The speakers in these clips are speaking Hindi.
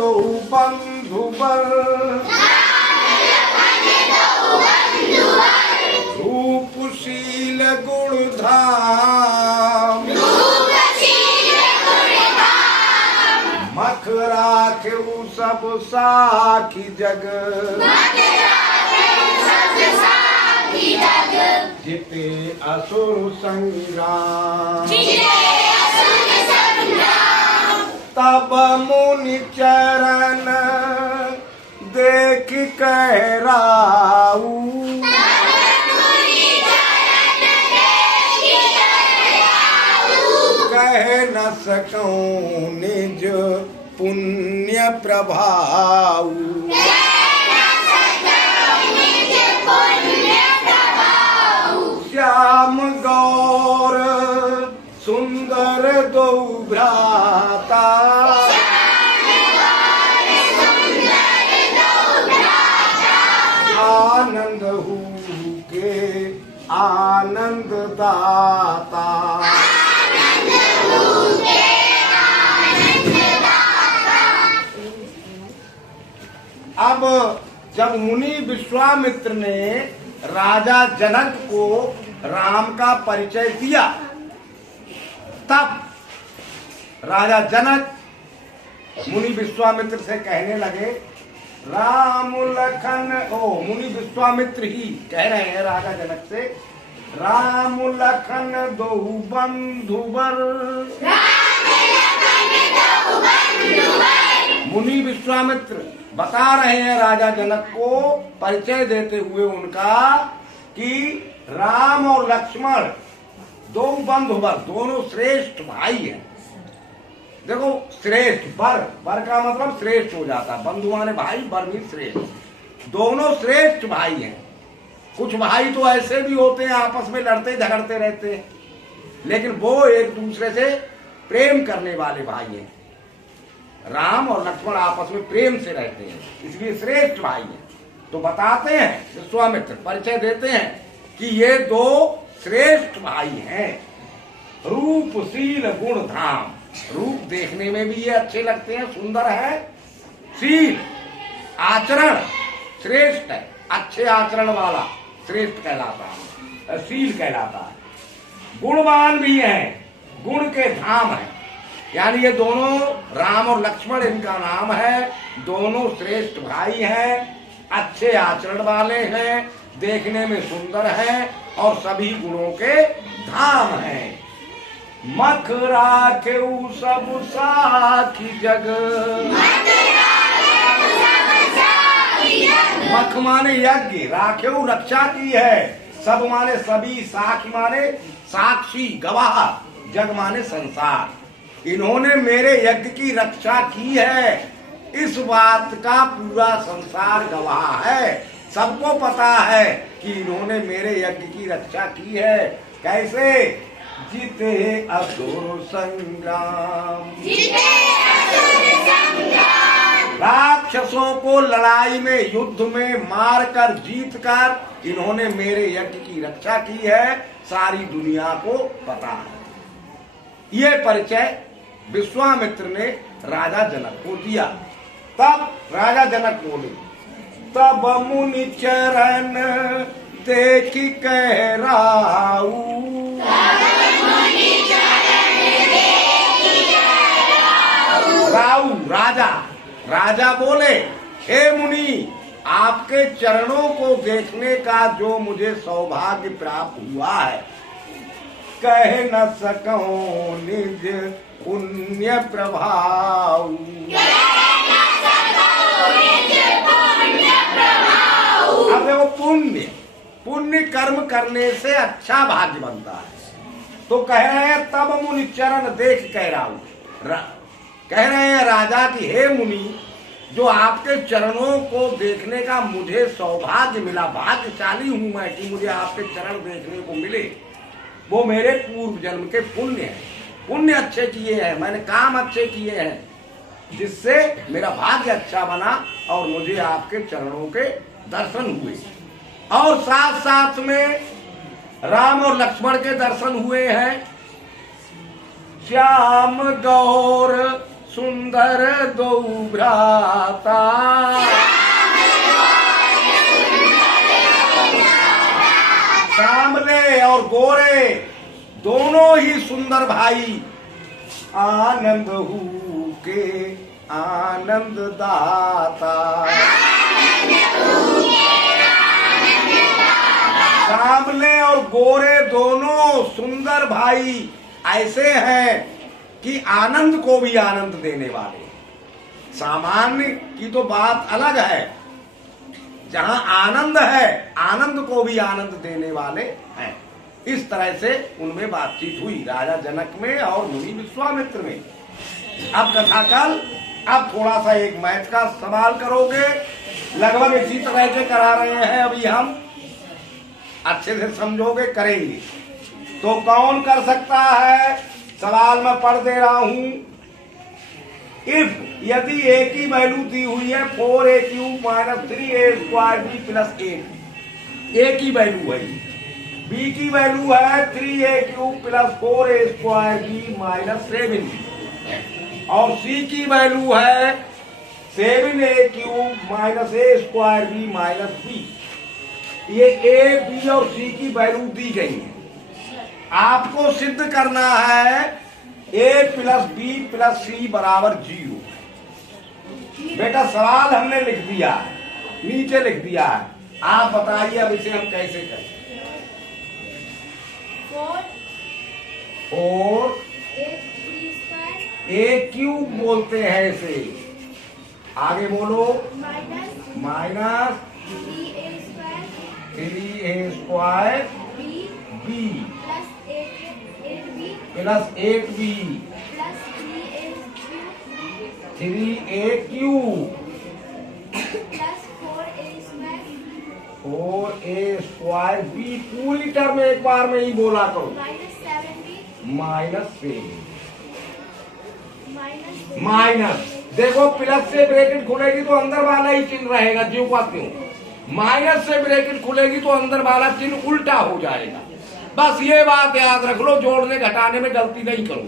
दो बंधुबर, रूपशील गुणधाम, मख राखेऊ सब साखी जग, जिते असुर संग्राम। तब मुनि चरण देख कहराऊ, कह न सकूं निज पुण्य प्रभाऊ। श्याम गौर सुंदर दो भ्राता, आनंद हु के आनंद दाता। अब जब मुनि विश्वामित्र ने राजा जनक को राम का परिचय दिया, तब राजा जनक मुनि विश्वामित्र से कहने लगे, राम लखन, मुनि विश्वामित्र ही कह रहे हैं राजा जनक से, राम लखन दो बंधुबर। मुनि विश्वामित्र बता रहे हैं राजा जनक को परिचय देते हुए उनका कि राम और लक्ष्मण दो बंधुवर, दोनों श्रेष्ठ भाई हैं। देखो श्रेष्ठ, बर का मतलब श्रेष्ठ हो जाता, बंधु माने भाई, बर भी श्रेष्ठ, दोनों श्रेष्ठ भाई हैं। कुछ भाई तो ऐसे भी होते हैं आपस में लड़ते झगड़ते रहते हैं, लेकिन वो एक दूसरे से प्रेम करने वाले भाई हैं। राम और लक्ष्मण आपस में प्रेम से रहते हैं, इसलिए श्रेष्ठ भाई हैं। तो बताते हैं विश्वामित्र, परिचय देते हैं कि ये दो श्रेष्ठ भाई हैं। रूपशील गुण धाम, रूप देखने में भी ये अच्छे लगते हैं, सुंदर है। शील आचरण श्रेष्ठ है, अच्छे आचरण वाला श्रेष्ठ कहलाता है, शील कहलाता है। गुणवान भी है, गुण के धाम है, यानी ये दोनों राम और लक्ष्मण इनका नाम है, दोनों श्रेष्ठ भाई हैं, अच्छे आचरण वाले हैं, देखने में सुंदर हैं और सभी गुणों के धाम हैं। मख राखेऊ सब साखी जग, मख माने यज्ञ, राखेऊ रक्षा की है, सब माने सभी, साखी माने साक्षी गवाह, जग माने संसार। इन्होंने मेरे यज्ञ की रक्षा की है, इस बात का पूरा संसार गवाह है। सबको पता है कि इन्होंने मेरे यज्ञ की रक्षा की है। कैसे? जीते असुर संग्राम, राक्षसों को लड़ाई में, युद्ध में मारकर, जीतकर इन्होंने मेरे यज्ञ की रक्षा की है, सारी दुनिया को पता है। ये परिचय विश्वामित्र ने राजा जनक को दिया। तब राजा जनक बोले, तब मुनि चरण देख कहराऊ, राऊ राजा, राजा बोले, हे मुनि, आपके चरणों को देखने का जो मुझे सौभाग्य प्राप्त हुआ है, कह न सकूं निज पुण्य प्रभाव। अब देखो, पुण्य कर्म करने से अच्छा भाग्य बनता है। तो कह रहे हैं तब मुनि चरण देख कहराऊ, कह रहे हैं राजा की हे मुनि, जो आपके चरणों को देखने का मुझे सौभाग्य मिला, भाग्यशाली हूं मैं कि मुझे आपके चरण देखने को मिले, वो मेरे पूर्व जन्म के पुण्य हैं। पुण्य अच्छे किए हैं मैंने, काम अच्छे किए हैं, जिससे मेरा भाग्य अच्छा बना और मुझे आपके चरणों के दर्शन हुए, और साथ साथ में राम और लक्ष्मण के दर्शन हुए हैं। श्याम गौर सुंदर दो भ्राता। सांवले और गोरे दोनों ही सुंदर भाई, आनंद हूँ के आनंद दाता। सांवले और गोरे दोनों सुंदर भाई ऐसे हैं कि आनंद को भी आनंद देने वाले। सामान्य की तो बात अलग है, जहां आनंद है आनंद को भी आनंद देने वाले हैं। इस तरह से उनमें बातचीत हुई राजा जनक में और मुनि विश्वामित्र में। अब कथा कल, अब थोड़ा सा एक मैथ का सवाल करोगे, लगभग इसी तरह के करा रहे हैं अभी हम, अच्छे से समझोगे, करेंगे। तो कौन कर सकता है? सवाल मैं पढ़ दे रहा हूं। इफ यदि ए की वैल्यू दी हुई है 4a³ - 3a² प्लस 8, ए की वैल्यू है, बी की वैल्यू है 3a³ प्लस 4a² - 7, और सी की वैल्यू है 7a³ - a² b। ये ए, बी और सी की वैल्यू दी गई है। आपको सिद्ध करना है ए प्लस बी प्लस सी बराबर 0। बेटा सवाल हमने लिख दिया है, नीचे लिख दिया है, आप बताइए अब इसे हम कैसे करें। 4 a³ बोलते हैं इसे, आगे बोलो, minus 3a² b plus 8b 3a³ 4a² b। पूरी टर्म एक बार में ही बोला करो, माइनस देखो, प्लस से ब्रैकेट खुलेगी तो अंदर वाला ही चिन्ह रहेगा, ज्यों का त्यों। माइनस से ब्रैकेट खुलेगी तो अंदर वाला चिन्ह उल्टा हो जाएगा। बस ये बात याद रख लो, जोड़ने घटाने में गलती नहीं करो।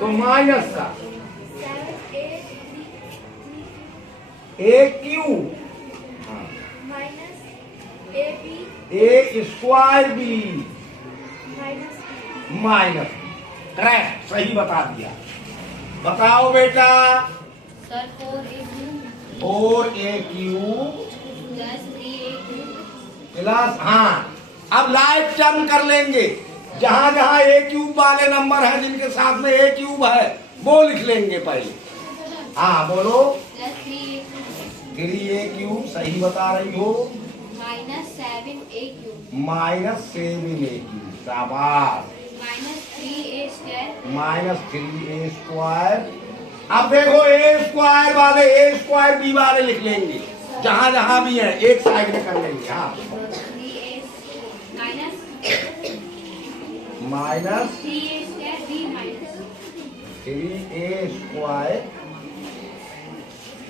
तो माइनस का a³ a² b minus, correct, सही बता दिया। बताओ बेटा। सर 4a³ प्लस, हाँ अब लाइक टर्म कर लेंगे, जहां जहां a³ वाले नंबर हैं जिनके साथ में a³ है वो लिख लेंगे पहले। हाँ बोलो। 3a³ सही बता रही हो, -7a³, शाबाश, -3a²। अब देखो a² वाले a²b वाले लिख लेंगे, जहां जहां भी है एक साइड में कर लेंगे। हाँ माइनस 3a²,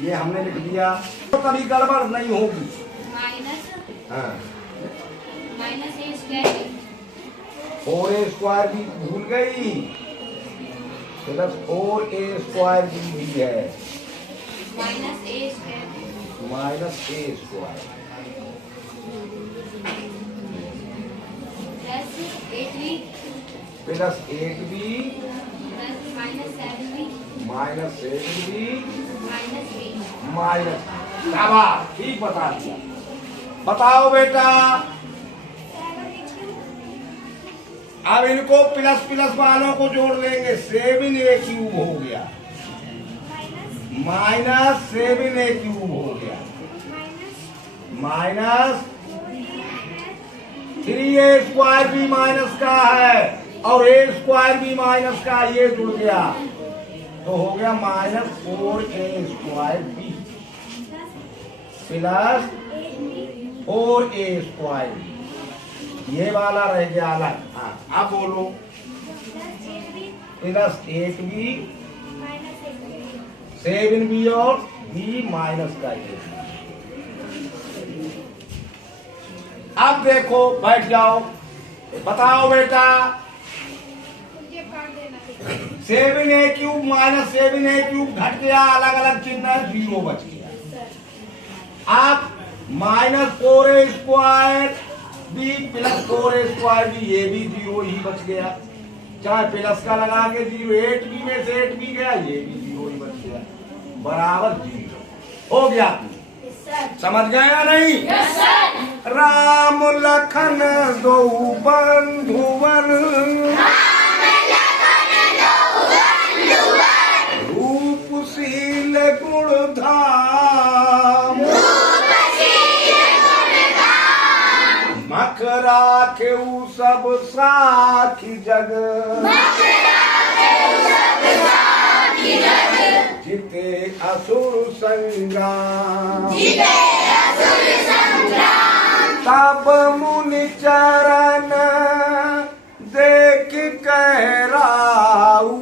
ये हमने लिख दिया, तो कभी गड़बड़ नहीं होगी। हाँ 4a² भी भूल गई, प्लस 4a² भी है, -a² plus 8b -7b minus, शाबाश, ठीक बता दिया। बताओ बेटा। अब इनको प्लस प्लस वालों को जोड़ लेंगे, 7a³ हो गया, -7a³ हो गया, माइनस 3a² भी माइनस का है और a² भी माइनस का, ये जुड़ गया तो हो गया -4a² b प्लस 4a², ये वाला रह गया अलग। हाँ अब बोलो, प्लस 8b 7b और b माइनस का ये। अब देखो, बैठ जाओ, बताओ बेटा। 7a³ माइनस 7a³ घट गया, अलग अलग चिन्ह है, 0 बच गया। आप -4a² b plus 4a² b, ये भी 0 ही बच गया। चाहे प्लस का लगा के 0, 8b में से 8b गया, ये भी 0 ही बच गया, बराबर 0 हो गया। समझ गए या नहीं? Yes sir. राम लखन दो बंधुवन, रूपशील गुणधाम, मख राखेउ सब साखी जग, जिते असुर संग्राम, तब मुनि चरण देख कह राऊ,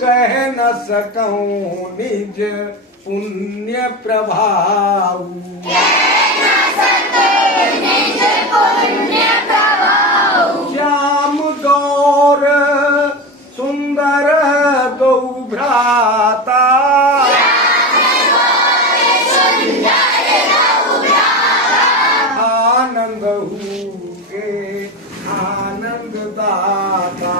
कह न सकऊं निज पुण्य प्रभाऊ, श्याम गौर सुंदर दो भ्राता, आनंद हुए आनंद दाता।